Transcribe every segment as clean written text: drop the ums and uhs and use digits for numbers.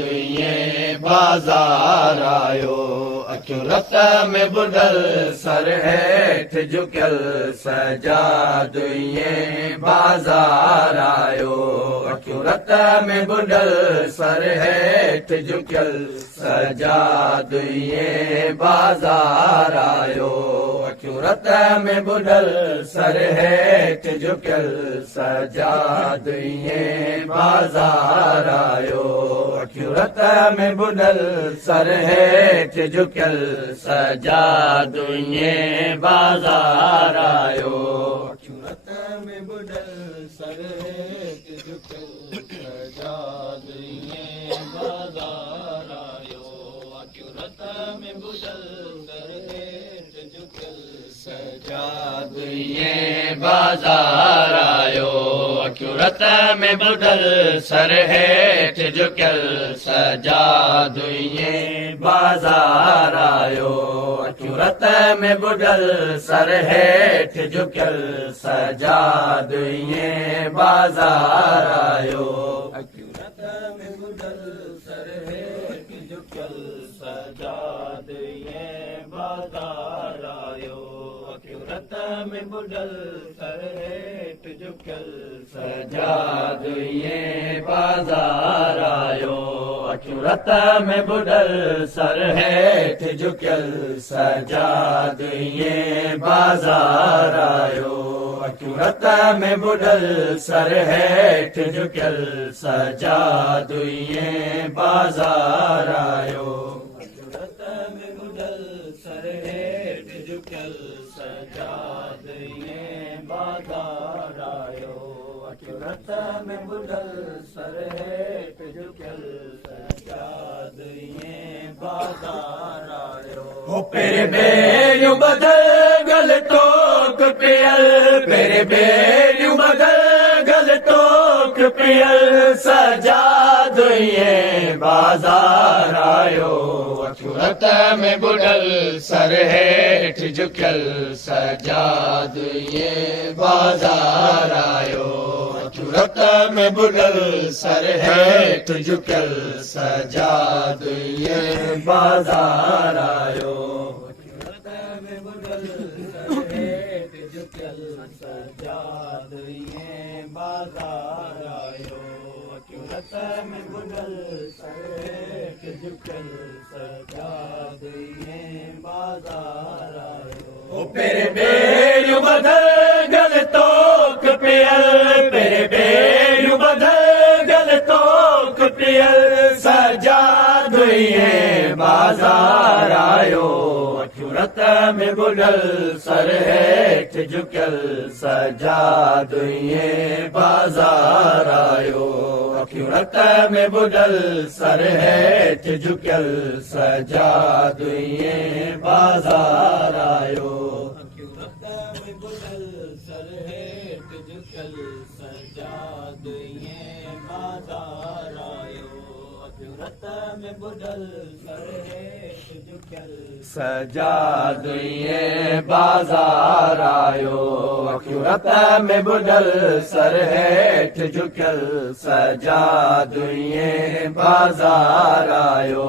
सजादुए बाज़ार आयो अखियूं रत में बुॾल सर हेठ झुकियल सजादुए बाज़ार आयो अखियूं रत में बुॾल सर हेठ झुकियल सजादुए बाज़ार आयो अखियूं रत में बुॾल सर हेठ झुकियल सजादुए बाज़ार आयो अखियूं रत में बुॾल सर हेठ झुकियल सजादुए बाज़ार आयो अखियूं रत में बुॾल सर हेठ झुकियल सजादुए बाज़ार आयो अखियूं रत में बुॾल सर हेठ झुकियल सजादुए बाज़ार आयो अखियूं रत में बुॾल सर हेठ झुकियल सजादुए बाज़ार आयो अखियूं रत में बुॾल सर हेठ झुकियल सजादुए बाज़ार आयो अखियूं रत में बुॾल सर हेठ झुकियल सजादुए बाज़ार आयो अखियूं रत में बुॾल सर हेठ झुकियल सजादुए बाज़ार आयो अखियूं रत में बुॾल सर हेठ झुकियल सजादुए बाज़ार आयो अखियूं रत में बुॾल सर हेठ झुकियल सजादुए बाज़ार आयो अखियूं रत में बुॾल सर हेठ झुकियल सजादुए बाज़ार आयो अखियूं रत में बुॾल सर हेठ झुकियल सजादुए बाज़ार आयो हो पेरे बेरियूं ॿधल गल टोक पियल पेरे बेरियूं ॿधल गल टोक पियल सजादुए बाज़ार आयो अखियूं रत में बुॾल सर हेठ झुकियल सजादुए बाज़ार आयो अखियूं रत में बुॾल सर हेठ झुकियल सजादुए बाज़ार आयो अखियूं रत में बुॾल सर हेठ झुकियल सजादुए बाज़ार आयो अखियूं रत में बुॾल सर हेठ झुकियल सजादुए बाज़ार आयो ओ पेरे बेरियूं ॿधल गल टोक पियल पेरे बेरियूं ॿधल गल टोक पियल सजादुए बाज़ार आयो अखियूं रत में बुॾल सर हेठ झुकियल सजादुए बाज़ार आयो अखियूं रत में बुॾल सर हेठ झुकियल सजादुए बाज़ार आयो अखियूं रत में बुॾल सर हेठ झुकियल सजादुए बाज़ार आयो अखियूं रत में बुॾल सर हेठ झुकियल सजादुए बाज़ार आयो अखियूं रत में बुॾल सर हेठ झुकियल सजादुए बाज़ार आयो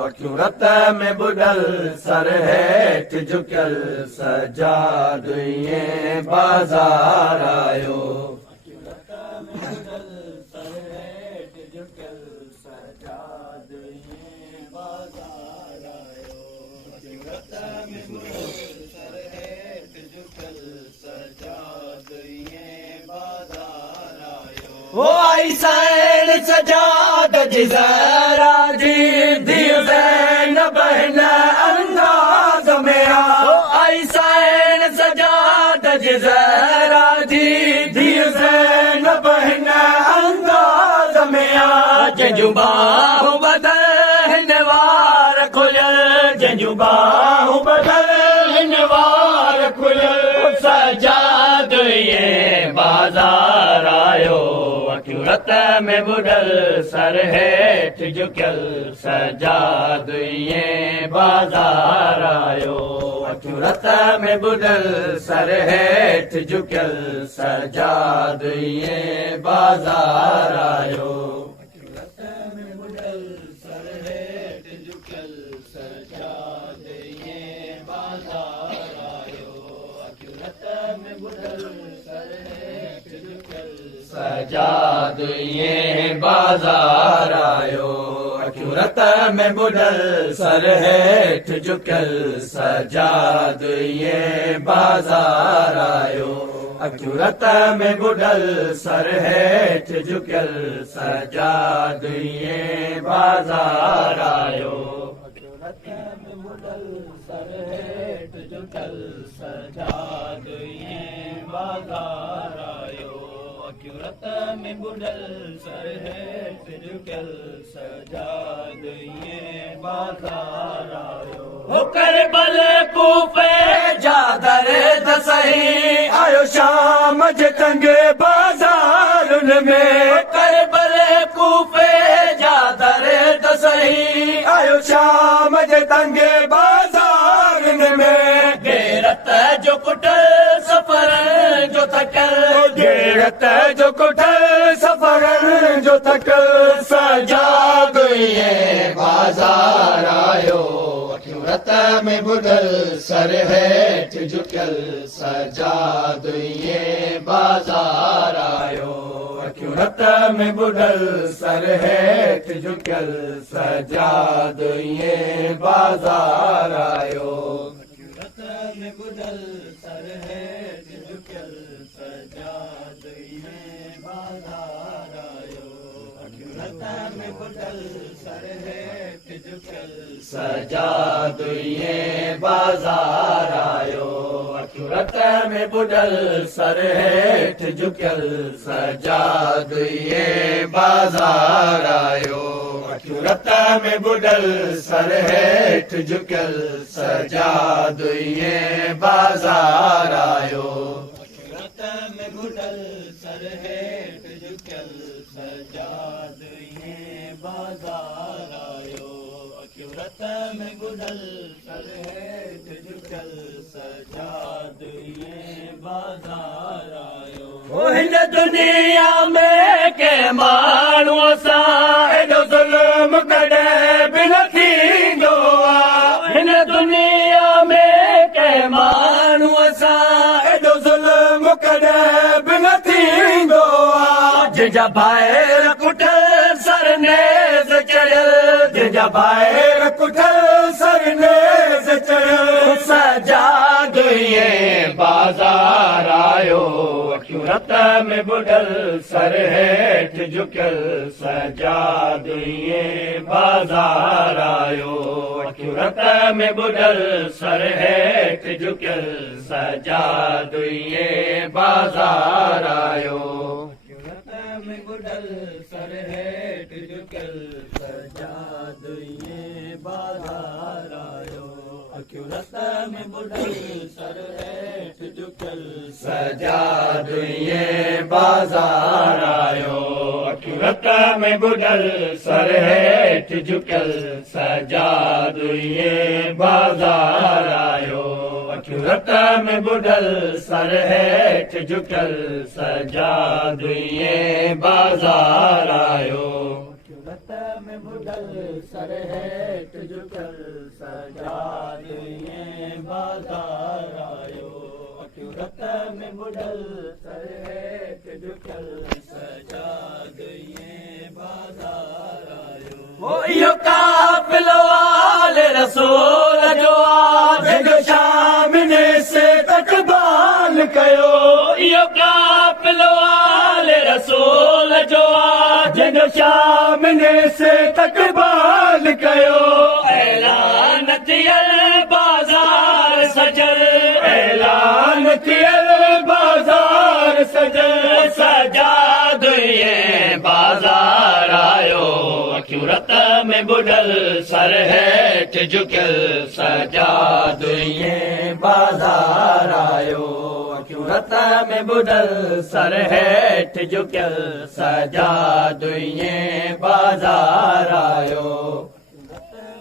अखियूं रत में बुॾल सर हेठ झुकियल सजादुए बाज़ार आयो अखियूं रत में बुॾल सर हेठ झुकियल सजादुए बाज़ार आयो अखियूं रत में बुॾल सर हेठ झुकियल सजादुए बाज़ार आयो वो आई सैन सजाद जी ज़रा जी दिल ज़ैन बहन अंदाज़ में आओ आई सैन सजाद जी ज़रा जी दिल ज़ैन बहन अंदाज़ में आ जंहिंजूं बाहूं ॿधल वार खुलियल जंहिंजूं बाहूं ॿधल वार खुलियल सजादुए बाज़ार आयो अखियूं रत में बुॾल सर हेठ झुकियल सजादुए बाज़ार आयो अखियूं रत में बुॾल सर हेठ झुकियल सजादुए बाज़ार आयो अखियूं रत में बुॾल ईअं बाज़ार आयो अखियूं में बुॾल सर हेठि झुकियल सजाद ईअं बाज़ार आयो अखियूं में बुॾल सर हेठि झुकियल सजाद ईअं बाज़ार आयो में बुॾल सर हेठि झुकियल सजाद ईअं बाज़ार आयो अखियूं में बुॾल सर हेठि झुकियल सजाद ईअं बाज़ार आयो हो करबल कूफे जा दर्द सही आयो शाम जे तंग बाज़ारुनि में करबल कूफे जा दर्द सही आयो शाम जे तंग बाज़ारुनि में गैरत जो कुटल सफ़रनि जो थकल गैरत जो कुटल सफ़रनि जो थकल सजाद ईअं बाज़ार आयो अखियूं में बुॾल सर हेठि झुकियल सजाद ईअं बाज़ार आयो अखियूं में बुॾल सर हेठि झुकियल सजाद ईअं बाज़ार आयो अखियूं में बुॾल सर हेठि झुकियल सजाद ईअं बाज़ार आयो अखियूं में बुॾल सर हेठि झुकियल सजाद ईअं बाज़ार आयो अखियूं में बुॾल सर हेठि झुकियल सजाद ईअं बाज़ार आयो अखियूं में बुॾल सर हेठि झुकियल सजाद ईअं बाज़ार आयो अखियूं में बुॾल सर हेठि झुकियल सजाद ईअं बाज़ार आयो अखियूं में बुॾल सर हेठि झुकियल सजाद ईअं बाज़ार आयो हिन दुनिया में के माण्हूअ सां एॾो ज़ुल्म कॾहिं बि न थींदो आहे हिन दुनिया में के माण्हूअ सां एॾो ज़ुल्म कॾहिं बि न थींदो आहे जंहिंजा ॿाहिरि कुठल सरनेज़ चढ़ियल जंहिंजा ॿाहिरि कुठल सरनेज़ चढ़ियल सजाद ईअं बाज़ार आयो अखियूं में बुॾल सर हेठि झुकियल सजाद ईअं बाज़ार आयो अखियूं में बुॾल सर हेठि झुकियल सजाद ईअं बाज़ार आयो में बुॾल सर हेठि झुकियल सजाद ईअं बाज़ार आयो अखियूं में बुॾल सर हेठि झुकियल सजाद ईअं बाज़ार आयो अखियूं में बुॾल सर हेठि झुकियल सजाद ईअं बाज़ार आयो अखियूं में बुॾल सर हेठि झुकियल सजाद ईअं बाज़ार आयो में बुॾल सर हेठि झुकियल सजाद ईअं बाज़ार आयो अखियूं में बुॾल सर हेठि झुकियल सजाद ईअं बाज़ार आयो इहो काफ़िलो आले रसूल जो जंहिंजो शाम ने से तकबाल कयो इहो काफ़िलो आले रसूल जो जंहिंजो शाम ने से तकबाल कयो ऐलान थियल बाज़ार सजल ऐलान थियल बाज़ार सजल सजाद ईअं बाज़ार आयो अखियूं में बुॾल सर हेठि झुकियल सजाद ईअं बाज़ार आयो अखियूं में बुॾल सर हेठि झुकियल सजाद ईअं बाज़ार आयो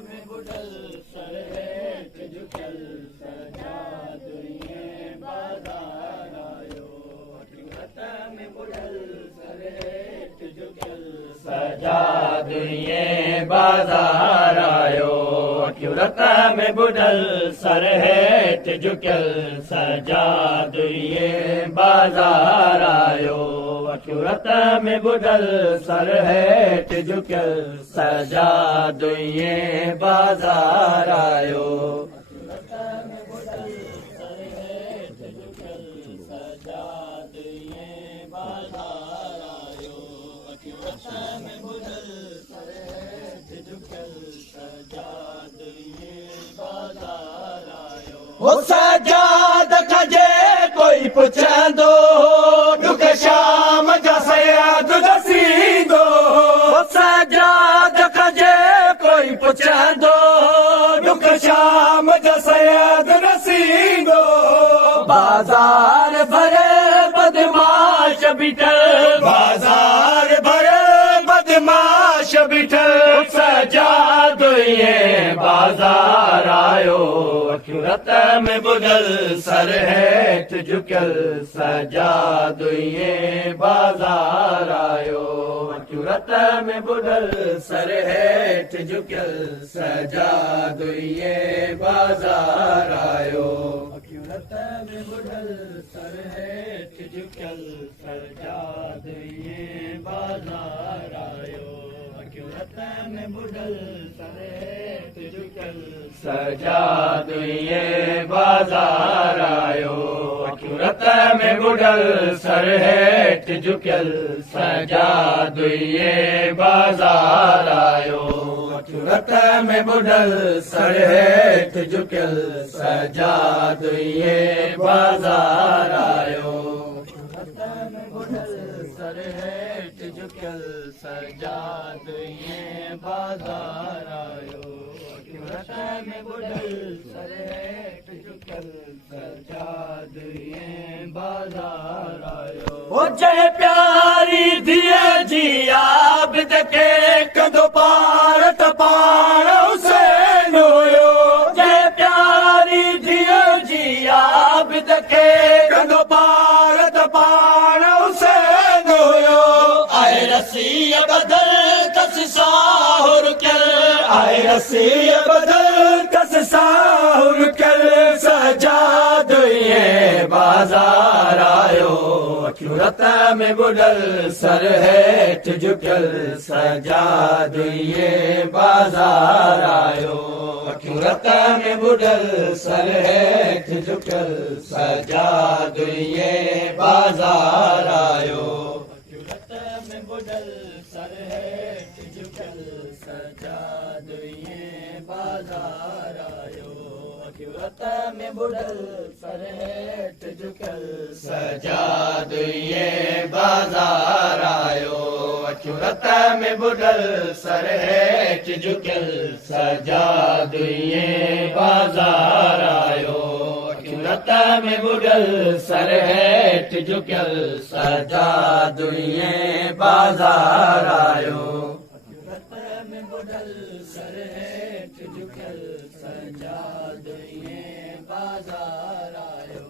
में बुॾल सर हेठि झुकियल सजाद ईअं बाज़ार आयो अखियूं में बुॾल सर हेठि झुकियल सजाद ईअं बाज़ार आयो अखियूं में बुॾल सर हेठि झुकियल सजाद ईअं बाज़ार आयो अखियूरत में बुडल सर हेठ झुकियल सजादुए बाज़ार आयो वो सजाद खजे कोई पुछंदो दुख शाम जा सयाद दसींदो वो सजाद खजे कोई पुछंदो दुख शाम जा सयाद दसींदो बाजार भरे बदमाश बिठल बाजार भरे बदमाश बिठल सजादुए बाजार आयो अखियूरत में बुडल सर हेठ झुकियल सजादुए बाजार आयो अखियूरत में बुडल सर हेठ झुकियल सजादुए बाजार आयो अखियूरत में बुडल सर हेठ झुकियल सजादुए बाजार आयो अखियूरत में बुडल सर हेठ झुकियल सजादुए बाजार आयो अखियूरत में बुडल सर हेठ झुकियल सजादुए बाजार आयो अखियूरत में बुडल सर हेठ झुकियल सजादुए बाजार आयो अखियूरत में बुडल सर हेठ झुकियल सजादुए बाजार आयो अखियूरत में बुडल सर हेठ झुकियल सजादुए बाजार आयो ओ जय प्यारी दिए जी आबिद के कंदो पार त पाण हुसैन हुयो जय प्यारी दिए जी आबिद के कंदो पार त पाण हुसैन हुयो आए रसीअ बदल कस साहुर कल आए रसीअ बदल कस साहुर कल सजादुए बाजार आयो अखियूरत में बुडल सर हेठ झुकियल सजादुए बाजार आयो अखियूरत में बुडल सर हेठ झुकियल सजादुए बाजार आयो अखियूरत में बुडल सर हेठ झुकियल सजादुए बाजार आयो अखियूरत में बुडल सर हेठ झुकियल सजादुए बाजार आयो अखियूरत में बुडल सर हेठ झुकियल सजादुए बाजार आयो अखियूरत में बुडल सर हेठ झुकियल सजादुए बाजार आयो अखियूरत में बुडल सर हेठ झुकियल सजादुए बाजार आयो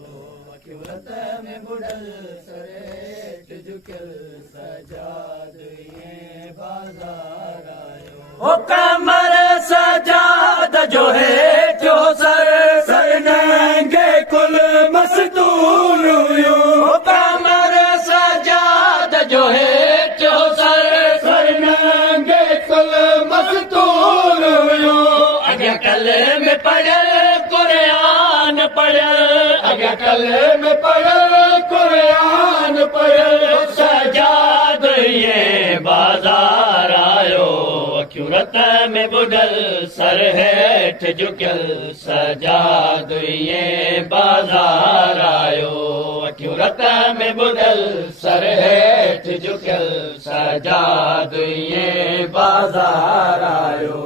अखियूरत में बुडल सर हेठ झुकियल सजादुए बाजार आयो ओ कमर सजाद जो हेठ सर सर नंगे कुल मस्तूर हुयो ओ कमर सजाद जो हेठ सर सर नंगे कुल मस्तूर हुयो अॻियां कल में पढ़ियल कुरान पढ़ियल अॻियां कल में पढ़ियल कुरान पढ़ियल सजादुए बाजार आयो अखियूरत में बुडल सर हेठ झुकियल सजादुए बाजार आयो अखियूरत में बुडल सर हेठ झुकियल सजादुए बाजार आयो